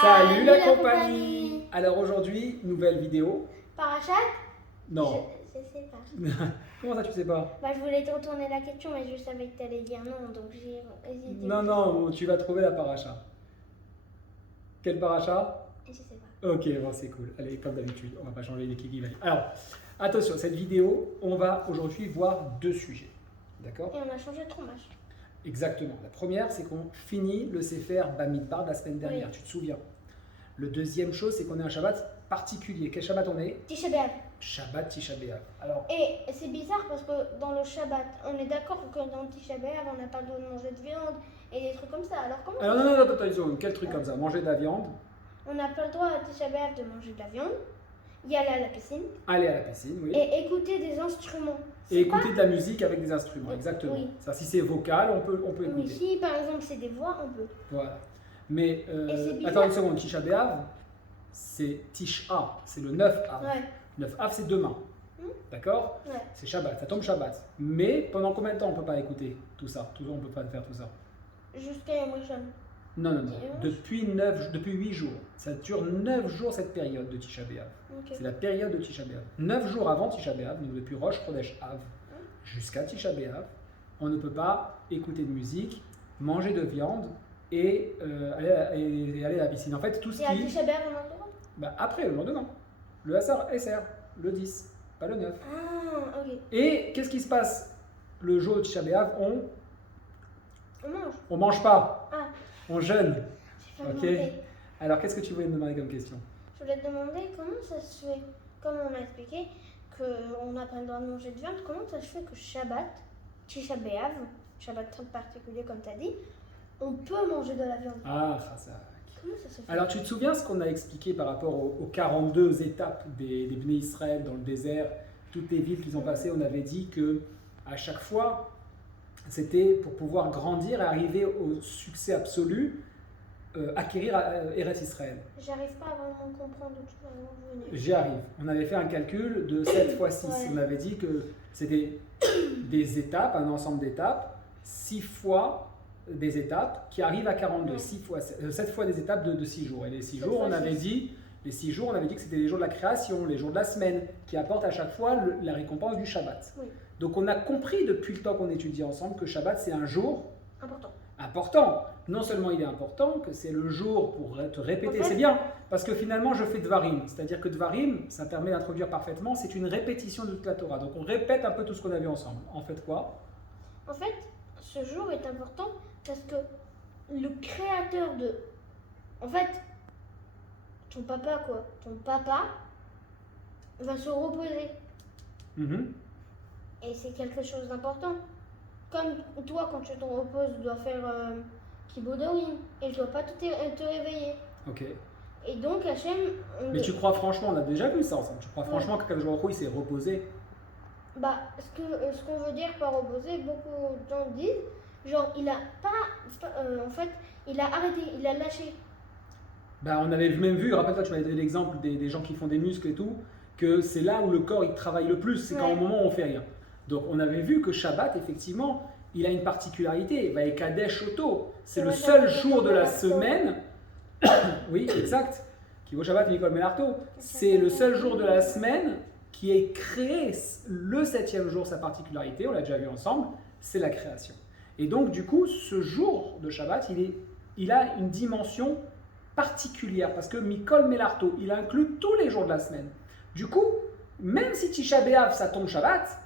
Salut la compagnie. Alors aujourd'hui, nouvelle vidéo. Parachat? Non. Je sais pas. Comment ça tu sais pas? Bah, je voulais te retourner la question, mais je savais que tu allais dire non, donc j'ai hésité. Non, tu vas trouver la paracha. Quel paracha? Je sais pas. Ok, bon c'est cool. Allez, comme d'habitude, on va pas changer l'équipe. Alors, attention, cette vidéo, on va aujourd'hui voir deux sujets. D'accord? Et on a changé de fromage. Exactement. La première, c'est qu'on finit le Sefer Bamidbar de la semaine dernière, Oui. tu te souviens. Le deuxième chose, c'est qu'on est un Shabbat particulier. Quel Shabbat on est? Tisha B'Av. Shabbat Tisha B'Av. Alors, Et c'est bizarre parce que dans le Shabbat, on est d'accord que dans Tisha B'Av, on n'a pas le droit de manger de viande et des trucs comme ça. Alors comment ça non, attends, une seconde. Quel truc comme ça? Manger de la viande, On n'a pas le droit à Tisha B'Av de manger de la viande, y aller à la piscine aller à la piscine, oui. et écouter des instruments. Et C'est écouter de la musique avec des instruments, Oui, exactement. oui. Ça, si c'est vocal, on peut Oui, écouter. si par exemple c'est des voix, on peut. Voilà. Mais, Et c'est bizarre. attends une seconde, Tisha B'Av, c'est Tisha, c'est le 9 Av. Ouais. 9 Av, c'est demain. D'accord? Ouais. C'est Shabbat, ça tombe Shabbat. Mais pendant combien de temps on ne peut pas écouter tout ça? On ne peut pas faire tout ça. Jusqu'à Yom Rishon. Non. Dimanche. Depuis 8 jours. Ça dure 9 jours cette période de Tisha B'Av. Ok. C'est la période de Tisha B'Av. 9 jours avant Tisha B'Av, donc depuis Rosh Chodesh Av jusqu'à Tisha B'Av, on ne peut pas écouter de musique, manger de viande et aller à la piscine. En fait, tout ce Et à qui... Tisha B'Av, on a le droit? Bah, après, le lendemain. Le Hassar SR, le 10, pas le 9. Ah, ok. Et qu'est-ce qui se passe le jour de Tisha B'Av? On mange. On mange pas, Ah, on jeûne. j'ai pas Ok. demandé. Alors, qu'est-ce que tu voulais me demander comme question? Je voulais te demander comment ça se fait, comme on a expliqué qu'on n'a pas le droit de manger de viande, comment ça se fait que Shabbat, Tisha B'Av, Shabbat très particulier comme tu as dit, on peut manger de la viande. Ah, ça. Comment ça se fait? Alors, tu te souviens ce qu'on a expliqué par rapport aux 42 étapes des Bnei Israël dans le désert, toutes les villes qu'ils ont passées, on avait dit que à chaque fois, c'était pour pouvoir grandir et arriver au succès absolu, acquérir Eretz Israël. J'arrive pas à vraiment comprendre d'où tu vas en venir. J'y arrive. On avait fait un calcul de 7 fois 6. Ouais. On avait dit que c'était des étapes, un ensemble d'étapes, 6 fois des étapes qui arrivent à 42. Ouais. 7 fois des étapes de 6 jours. Et les 6 Sept jours, fois on avait six. dit, les 6 jours, on avait dit que c'était les jours de la création, les jours de la semaine, qui apportent à chaque fois la récompense du Shabbat. Oui, Donc on a compris depuis le temps qu'on étudie ensemble que Shabbat c'est un jour important. important. Non seulement il est important, que c'est le jour pour te répéter. En fait- C'est bien, parce que finalement je fais Dvarim. C'est-à-dire que Dvarim, ça permet d'introduire parfaitement, c'est une répétition de toute la Torah. Donc on répète un peu tout ce qu'on a vu ensemble. En fait quoi? En fait, ce jour est important parce que le créateur de... En fait, ton papa va se reposer. Mhm. Et c'est quelque chose d'important. Comme toi, quand tu te reposes, tu dois faire Kibodawim. Et je dois pas te réveiller. Ok. Et donc, Hachem... Mais tu crois franchement, on a déjà vu ça ensemble, tu crois Ouais. franchement que Kadosh Baruch Hu, il s'est reposé? Bah, ce qu'on veut dire par reposer, beaucoup de gens disent, genre, il a en fait, il a arrêté, il a lâché. Bah, on avait même vu, rappelle-toi, tu m'avais donné l'exemple des gens qui font des muscles et tout, que c'est là où le corps il travaille le plus, c'est quand Ouais. au moment où on fait rien. Donc on avait vu que Shabbat, effectivement, il a une particularité. Vaïkadesh Oto, c'est C'est le le seul Shabbat jour de la Melarto. semaine. Oui, exact. Qui vaut Shabbat Mikol Melarto. C'est le seul jour de la semaine qui est créé, le 7e jour, sa particularité, on l'a déjà vu ensemble, c'est la création. Et donc, du coup, ce jour de Shabbat, il a une dimension particulière parce que Mikol Melarto, il inclut tous les jours de la semaine. Du coup, même si Tisha B'Av, ça tombe Shabbat,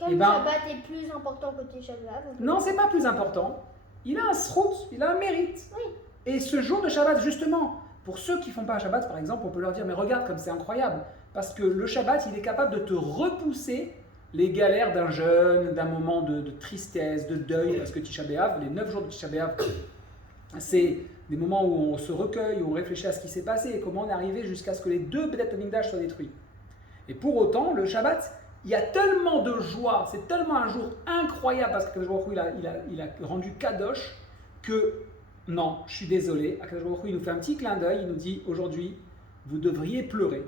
Comme Eh ben- Shabbat est plus important que Tisha B'Av. non, c'est pas plus important. Il a un srout, il a un mérite. Oui. Et ce jour de Shabbat, justement, pour ceux qui font pas un Shabbat, par exemple, on peut leur dire, mais regarde comme c'est incroyable. Parce que le Shabbat, il est capable de te repousser les galères d'un jeûne, d'un moment de tristesse, de deuil. Parce que Tisha B'Av, les 9 jours de Tisha B'Av, c'est des moments où on se recueille, où on réfléchit à ce qui s'est passé et comment on est arrivé jusqu'à ce que les 2 Beth Amikdash soient détruits. Et pour autant, le Shabbat, il y a tellement de joie, c'est tellement un jour incroyable parce que Akadosh Baruch Hu, il a rendu Kadosh que, non, je suis désolé, Akadosh Baruch Hu, il nous fait un petit clin d'œil, il nous dit aujourd'hui, vous devriez pleurer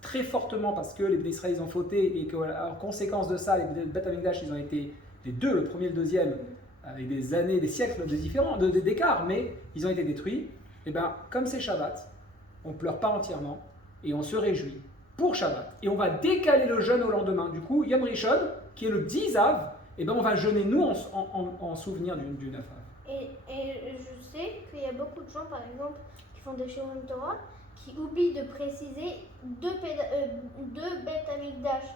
très fortement parce que les Bnei Israël ils ont fauté et qu'en conséquence de ça, les Beth Amikdash ils ont été les deux, le premier et le deuxième, avec des années, des siècles d'écart, mais ils ont été détruits. Eh bien, comme c'est Shabbat, on ne pleure pas entièrement et on se réjouit pour Shabbat. Et on va décaler le jeûne au lendemain. Du coup, Yom Rishon, qui est le 10 Av, eh ben, on va jeûner nous en souvenir du 9 Av. Et je sais qu'il y a beaucoup de gens, par exemple, qui font des Shiurim Torah, qui oublient de préciser deux Beth Amikdash.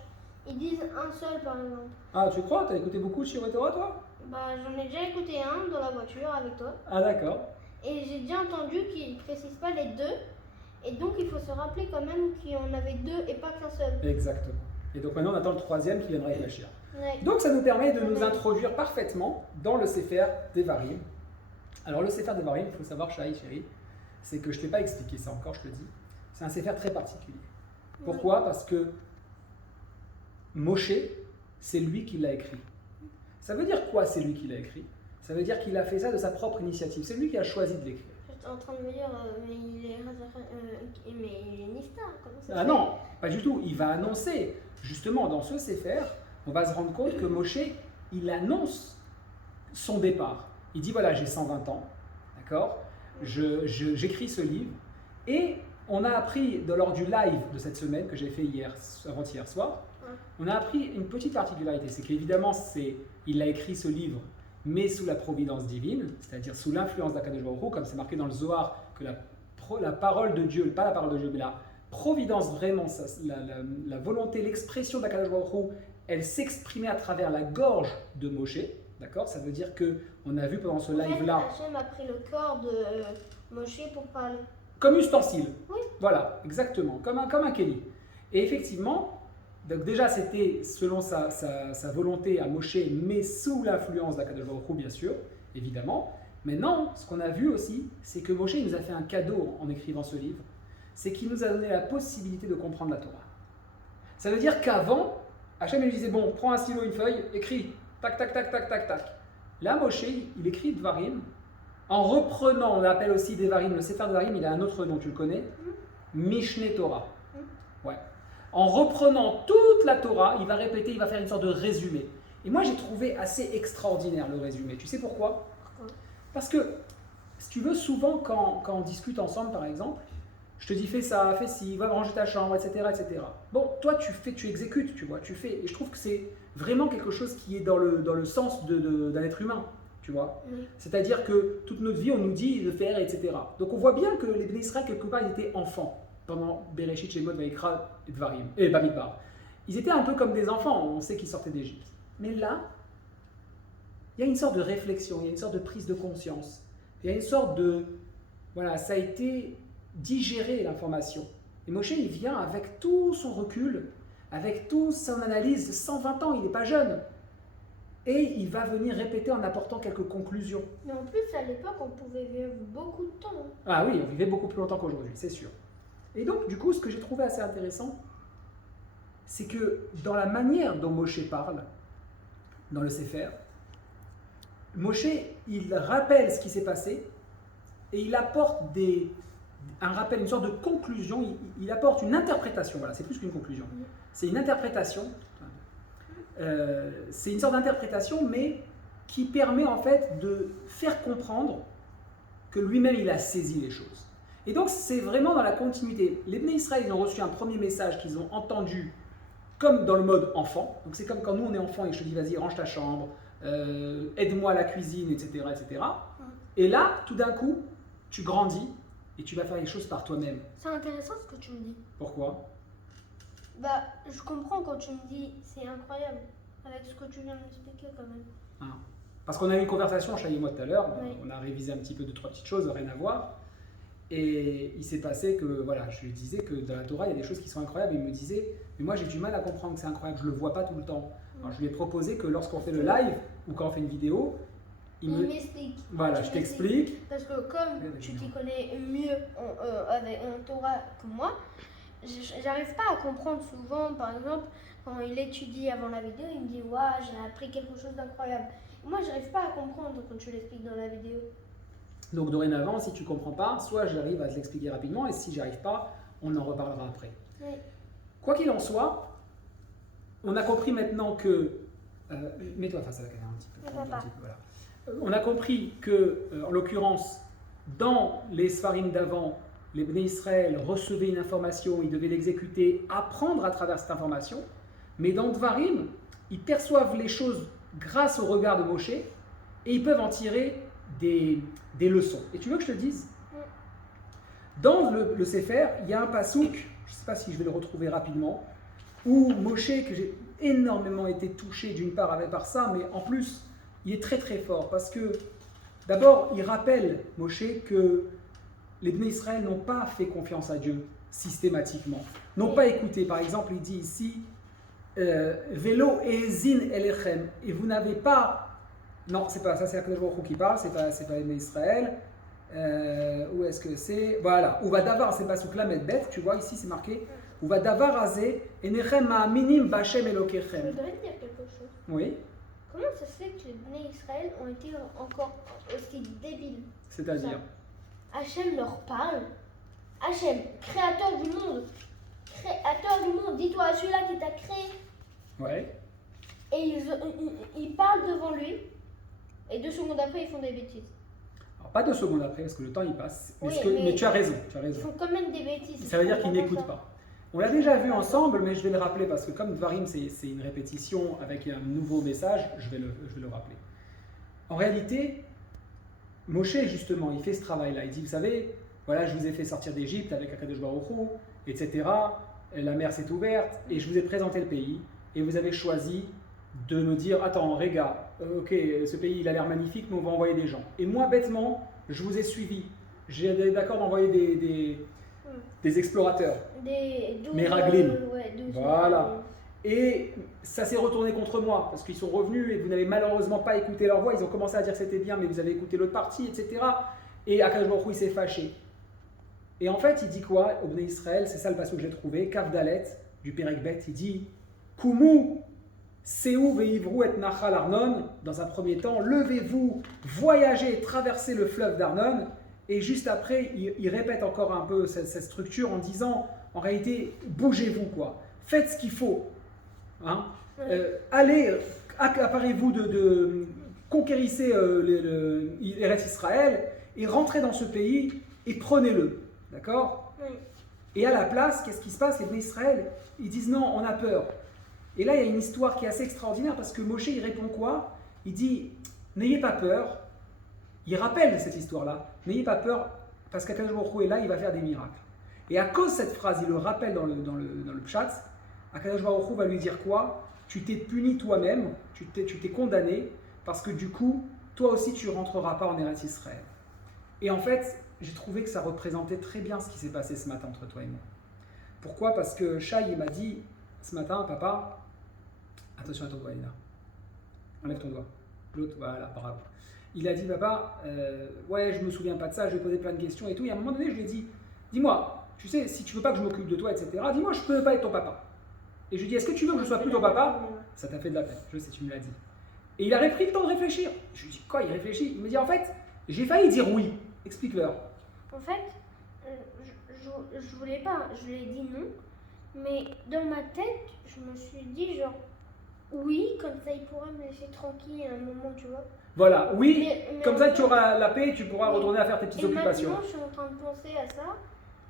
Ils disent un seul, par exemple. Ah, tu crois? T'as écouté beaucoup de Shiurim Torah, toi? Bah, j'en ai déjà écouté un dans la voiture avec toi. Ah, d'accord. Et j'ai déjà entendu qu'ils ne précisent pas les deux. Et donc, il faut se rappeler quand même qu'il y en avait deux et pas qu'un seul. Exactement. Et donc maintenant, on attend le troisième qui viendra avec Mashiach. Ouais. Donc ça nous permet de nous introduire parfaitement dans le Sefer Devarim. Alors le Sefer Devarim, il faut savoir, Shai, chérie, c'est que je ne t'ai pas expliqué ça encore, je te le dis. C'est un Sefer très particulier. Pourquoi? Parce que Moshe, c'est lui qui l'a écrit. Ça veut dire quoi, c'est lui qui l'a écrit? Ça veut dire qu'il a fait ça de sa propre initiative. C'est lui qui a choisi de l'écrire. J'étais en train de me dire, mais il est Niftar, comment ça se Ah fait? non, pas du tout. Il va annoncer, justement dans ce Sefer, on va se rendre compte que Moshe, il annonce son départ. Il dit voilà, j'ai 120 ans, d'accord, j'écris ce livre, et on a appris lors du live de cette semaine que j'ai fait avant-hier soir, on a appris une petite particularité, c'est qu'évidemment, il a écrit ce livre, mais sous la providence divine, c'est-à-dire sous l'influence d'Akadosh Baruch Hu, comme c'est marqué dans le Zohar, que la parole de Dieu, pas la parole de Dieu, mais la providence vraiment, la volonté, l'expression d'Akadosh Baruch Hu, elle s'exprimait à travers la gorge de Moshe, d'accord? Ça veut dire que on a vu pendant ce live-là, Hachem a pris le corps de Moshe pour parler. comme ustensile. Oui. Voilà, exactement, comme un Kéli. Et effectivement, donc déjà c'était selon sa volonté à Moshe, mais sous l'influence d'Akadosh Baruch Hu, bien sûr, évidemment. Maintenant, ce qu'on a vu aussi, c'est que Moshe nous a fait un cadeau en écrivant ce livre, c'est qu'il nous a donné la possibilité de comprendre la Torah. Ça veut dire qu'avant, Hachem lui disait, bon, prends un stylo, une feuille, écris, tac, tac, tac, tac, tac, tac. Là, Moshe, il écrit Devarim, en reprenant, on l'appelle aussi Devarim, le Sefer Devarim, il a un autre nom, tu le connais? Mishneh Torah. Ouais. En reprenant toute la Torah, il va répéter, il va faire une sorte de résumé. Et moi, j'ai trouvé assez extraordinaire le résumé. Tu sais pourquoi? Parce que, si tu veux, souvent, quand on discute ensemble, par exemple, je te dis fais ça, fais ci, va ranger ta chambre, etc., etc. Bon, toi, tu exécutes, tu vois, tu fais. Et je trouve que c'est vraiment quelque chose qui est dans le sens d'un être humain, tu vois. C'est-à-dire que toute notre vie, on nous dit de faire, etc. Donc on voit bien que les Bnei Israël, quelque part, ils étaient enfants pendant Bereshit, Shemot, Vayikra et Dvarim, et Bamidbar. Ils étaient un peu comme des enfants, on sait qu'ils sortaient d'Égypte. Mais là, il y a une sorte de réflexion, il y a une sorte de prise de conscience. Il y a une sorte de... Voilà, ça a été digéré l'information. Et Moshe, il vient avec tout son recul, avec toute son analyse, 120 ans, il n'est pas jeune. Et il va venir répéter en apportant quelques conclusions. Mais en plus, à l'époque, on pouvait vivre beaucoup de temps. Ah oui, on vivait beaucoup plus longtemps qu'aujourd'hui, c'est sûr. Et donc, du coup, ce que j'ai trouvé assez intéressant, c'est que dans la manière dont Moshe parle, dans le Sefer, Moshe, il rappelle ce qui s'est passé et il apporte un rappel, une sorte de conclusion, il apporte une interprétation, voilà, c'est plus qu'une conclusion. C'est une interprétation, c'est une sorte d'interprétation, mais qui permet en fait de faire comprendre que lui-même il a saisi les choses. Et donc c'est vraiment dans la continuité. Les Bnei Israël, ils ont reçu un premier message qu'ils ont entendu comme dans le mode enfant. Donc c'est comme quand nous on est enfant et je te dis vas-y range ta chambre, aide-moi à la cuisine, etc., etc. Et là, tout d'un coup, tu grandis et tu vas faire les choses par toi-même. C'est intéressant ce que tu me dis. Pourquoi? Bah, je comprends quand tu me dis c'est incroyable avec ce que tu viens de m'expliquer quand même. Ah. Parce qu'on a eu une conversation, Chai et moi, tout à l'heure, Oui. on a révisé un petit peu 2-3 petites choses, rien à voir. Et il s'est passé que, voilà, je lui disais que dans la Torah, il y a des choses qui sont incroyables. Et il me disait, mais moi j'ai du mal à comprendre que c'est incroyable, je ne le vois pas tout le temps. Alors je lui ai proposé que lorsqu'on fait le live ou quand on fait une vidéo, Il m'explique. Voilà, Tu je t'explique. Parce que comme tu t'y connais mieux en Torah que moi, j'arrive pas à comprendre souvent, par exemple, quand il étudie avant la vidéo, il me dit « Waouh, j'ai appris quelque chose d'incroyable ». Moi, j'arrive pas à comprendre quand tu l'expliques dans la vidéo. Donc dorénavant, si tu ne comprends pas, soit j'arrive à te l'expliquer rapidement, et si j'y arrive pas, on en reparlera après. Oui. Quoi qu'il en soit, on a compris maintenant que... mets-toi face à la caméra un petit peu. Papa. Voilà. On a compris que, en l'occurrence, dans les Sfarim d'avant, les Bnei Israël recevaient une information, ils devaient l'exécuter, apprendre à travers cette information. Mais dans Dvarim, ils perçoivent les choses grâce au regard de Moshe et ils peuvent en tirer des leçons. Et tu veux que je te dise? Dans le Sefer, il y a un pasouk, je ne sais pas si je vais le retrouver rapidement, où Moshe, que j'ai énormément été touché d'une part par ça, mais en plus, il est très très fort parce que d'abord, il rappelle Moshe que les Bnei Israël n'ont pas fait confiance à Dieu systématiquement, n'ont pas écouté. Par exemple, il dit ici Velo ezin elechem, et vous n'avez pas. Non, c'est pas ça, c'est Akadosh Baruch Hu qui parle, c'est pas les Bnei Israël. Où est-ce que c'est? Voilà, ou va davar, c'est pas sous Klamet Bet, tu vois ici c'est marqué. Ou va davar azé enechem ma'aminim b'Hashem elokechem. Je voudrais dire quelque chose. Oui. Comment ça se fait que les Bnei Israël ont été encore aussi débiles? C'est-à-dire? Hachem leur parle. Hachem, créateur du monde, dis-toi à celui-là qui t'a créé. Ouais. Et ils parlent devant lui. Et 2 secondes après, ils font des bêtises. Alors, pas 2 secondes après, parce que le temps il passe. Oui, mais tu as raison, Ils font quand même des bêtises. Ça veut dire qu'ils n'écoutent pas. On l'a déjà vu ensemble, mais je vais le rappeler parce que comme Dvarim c'est une répétition avec un nouveau message, je vais le rappeler. En réalité, Moshe justement, il fait ce travail-là. Il dit, vous savez, voilà, je vous ai fait sortir d'Égypte avec Akadosh Baruch Hu, etc. La mer s'est ouverte et je vous ai présenté le pays et vous avez choisi de me dire, attends, regarde, ok, ce pays il a l'air magnifique, mais on va envoyer des gens. Et moi, bêtement, je vous ai suivi. J'ai d'accord d'envoyer des explorateurs. Mes raglim. Voilà. Et ça s'est retourné contre moi, parce qu'ils sont revenus et vous n'avez malheureusement pas écouté leur voix. Ils ont commencé à dire que c'était bien, mais vous avez écouté l'autre partie, etc. Et Akadosh Baruch Hu, il s'est fâché. Et en fait, il dit quoi au Bnei Israël? C'est ça le passage que j'ai trouvé. Kav Dalet, du Perek Bet, il dit Kumu, Seu ve'ivru et Nachal Arnon. Dans un premier temps, levez-vous, voyagez, traversez le fleuve d'Arnon. Et juste après, il répète encore un peu cette structure en disant, en réalité, bougez-vous, quoi. Faites ce qu'il faut. Hein. Allez, accaparez-vous conquérissez Eretz Israël et rentrez dans ce pays et prenez-le. D'accord? Oui. Et à la place, qu'est-ce qui se passe? Les Bnei Israël, ils disent non, on a peur. Et là, il y a une histoire qui est assez extraordinaire parce que Moshe, il répond quoi? Il dit, n'ayez pas peur. Il rappelle cette histoire-là. N'ayez pas peur, parce qu'Akadosh Baruch Hu est là, il va faire des miracles. Et à cause de cette phrase, il le rappelle dans le pshat, Akadosh Baruch Hu va lui dire quoi? Tu t'es puni toi-même, tu t'es condamné, parce que du coup, toi aussi tu ne rentreras pas en Eretz Israël. Et en fait, j'ai trouvé que ça représentait très bien ce qui s'est passé ce matin entre toi et moi. Pourquoi? Parce que Shai il m'a dit ce matin, papa, attention à ton doigt, Elina. Enlève ton doigt. L'autre, voilà, bravo. Il a dit, papa, ouais, je me souviens pas de ça, je lui ai posé plein de questions et tout. Et à un moment donné, je lui ai dit, dis-moi, tu sais, si tu veux pas que je m'occupe de toi, etc., dis-moi, je peux pas être ton papa. Et je lui ai dit, est-ce que tu veux que je sois plus ton papa? Ça t'a fait de la peine, je sais, tu me l'as dit. Et il a pris le temps de réfléchir. Je lui ai dit, quoi, il réfléchit? Il me dit, en fait, j'ai failli dire oui. Explique-leur. En fait, je voulais pas, je lui ai dit non. Mais dans ma tête, je me suis dit, genre, oui, comme ça il pourra me laisser tranquille à un moment, tu vois. Voilà, oui, mais comme ça tu auras la paix et tu pourras oui. retourner à faire tes petites occupations. Maintenant, je suis en train de penser à ça.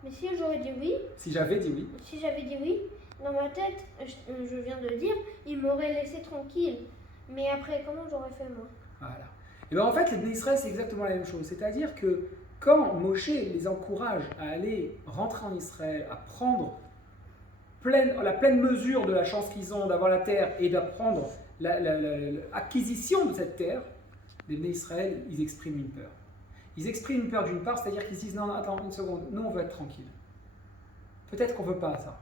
Mais si j'aurais dit oui, Si j'avais dit oui, dans ma tête, je viens de le dire, il m'aurait laissé tranquille. Mais après, comment j'aurais fait moi? Voilà. Et bien en fait, les Bnei Israël, c'est exactement la même chose. C'est-à-dire que quand Moshe les encourage à aller rentrer en Israël, à prendre la pleine mesure de la chance qu'ils ont d'avoir la terre et d'apprendre l'acquisition de cette terre, les Bnei Israël, ils expriment une peur. Ils expriment une peur d'une part, c'est-à-dire qu'ils se disent non, attends une seconde, nous on veut être tranquille. Peut-être qu'on ne veut pas ça.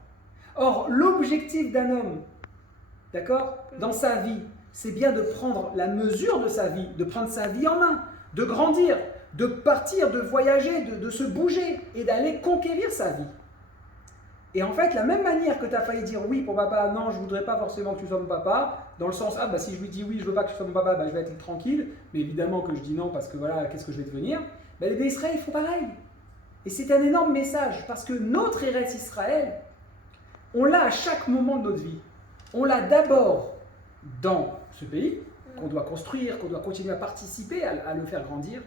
Or, l'objectif d'un homme, d'accord, dans sa vie, c'est bien de prendre la mesure de sa vie, de prendre sa vie en main, de grandir, de partir, de voyager, de se bouger et d'aller conquérir sa vie. Et en fait, la même manière que tu as failli dire oui pour papa, non, je ne voudrais pas forcément que tu sois mon papa, dans le sens, ah bah si je lui dis oui, je ne veux pas que tu sois mon papa, bah, je vais être tranquille, mais évidemment que je dis non parce que voilà, qu'est-ce que je vais devenir? Bah, les Bnei Israël font pareil. Et c'est un énorme message parce que notre Eretz Israël, on l'a à chaque moment de notre vie. On l'a d'abord dans ce pays, qu'on doit construire, qu'on doit continuer à participer, à le faire grandir,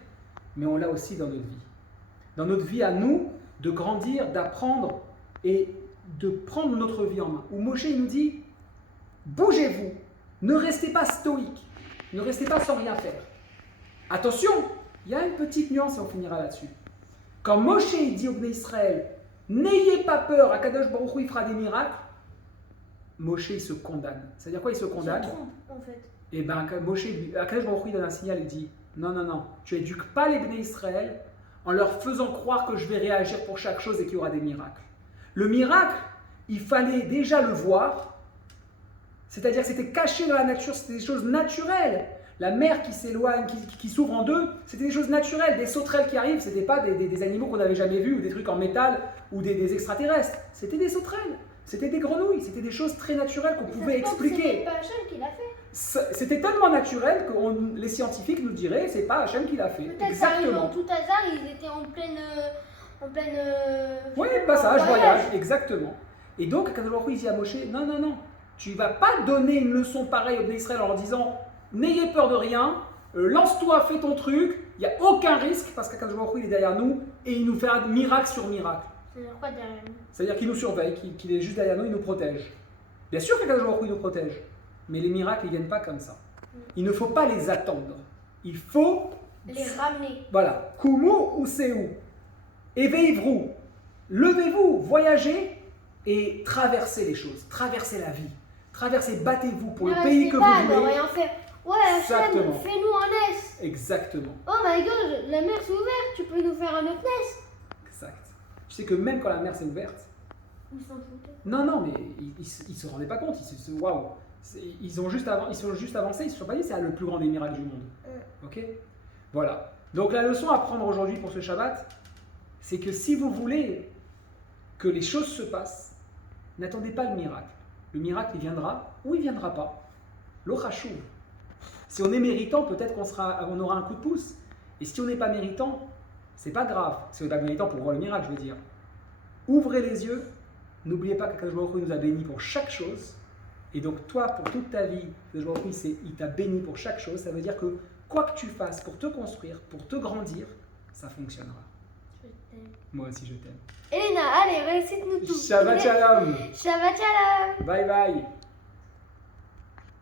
mais on l'a aussi dans notre vie. dans notre vie à nous, de grandir, d'apprendre et de prendre notre vie en main. Où Moshe il nous dit, bougez-vous, ne restez pas stoïque, ne restez pas sans rien faire. Attention, il y a une petite nuance et on finira là-dessus. Quand Moshe il dit au Bnei Israël, n'ayez pas peur, Akadosh Baruch Hu il fera des miracles, Moshe il se condamne. C'est-à-dire quoi il se condamne? Se trompe, en fait. Et bien Akadosh Baruch Hu donne un signal et dit, non, tu éduques pas les Bnei Israël en leur faisant croire que je vais réagir pour chaque chose et qu'il y aura des miracles. Le miracle, il fallait déjà le voir, c'est-à-dire que c'était caché dans la nature, c'était des choses naturelles. La mer qui s'éloigne, qui s'ouvre en deux, c'était des choses naturelles. Des sauterelles qui arrivent, ce n'étaient pas des animaux qu'on n'avait jamais vus, ou des trucs en métal, ou des extraterrestres. C'était des sauterelles, c'était des grenouilles, c'était des choses très naturelles qu'on pouvait expliquer. C'est pas Hachem qui l'a fait. C'était tellement naturel que les scientifiques nous diraient, c'est pas Hachem qui l'a fait. Peut-être ça arrive en tout hasard, ils étaient en pleine oui, passage, voyage, exactement. Et donc, Akadosh Baruch Hu il dit à Moshe, non, tu ne vas pas donner une leçon pareille au Bnei Israël en leur disant, n'ayez peur de rien, lance-toi, fais ton truc, il n'y a aucun risque, parce qu'Akadosh Baruch Hu il est derrière nous, et il nous fait un miracle sur miracle. C'est-à-dire quoi derrière nous? C'est-à-dire qu'il nous surveille, qu'il est juste derrière nous, il nous protège. Bien sûr qu'Akadosh Baruch Hu nous protège, mais les miracles, ils ne viennent pas comme ça. Il ne faut pas les attendre. Il faut les ramener. Voilà. Kumu ou Seu. Éveillez-vous. Levez-vous, voyagez et traversez les choses. Traversez la vie. Traversez, battez-vous pour le pays que vous voulez. voulez. Rien faire. Ouais, Hachem, fais-nous un nest. Exactement. Oh my god, la mer s'est ouverte, tu peux nous faire un autre nest. Exact. Tu sais que même quand la mer s'est ouverte, ils s'en foutaient. Non, mais ils se rendaient pas compte. Waouh. Ils sont juste avancés, ils se sont pas dit c'est le plus grand des miracles du monde. Ok. Voilà. Donc la leçon à prendre aujourd'hui pour ce Shabbat, c'est que si vous voulez que les choses se passent, n'attendez pas le miracle. Le miracle, il viendra ou il viendra pas. L'ochachou. Si on est méritant, peut-être on aura un coup de pouce. Et si on n'est pas méritant, c'est pas grave. Si on n'est pas méritant pour voir le miracle, je veux dire. Ouvrez les yeux. N'oubliez pas qu'Akadosh Baruch Hu nous a bénis pour chaque chose. Et donc toi, pour toute ta vie, Akadosh Baruch Hu, il t'a béni pour chaque chose. Ça veut dire que quoi que tu fasses pour te construire, pour te grandir, ça fonctionnera. Je t'aime. Moi aussi, je t'aime. Elena, allez, récite-nous tout. Shabbat Shalom. Shabbat Shalom. Bye bye.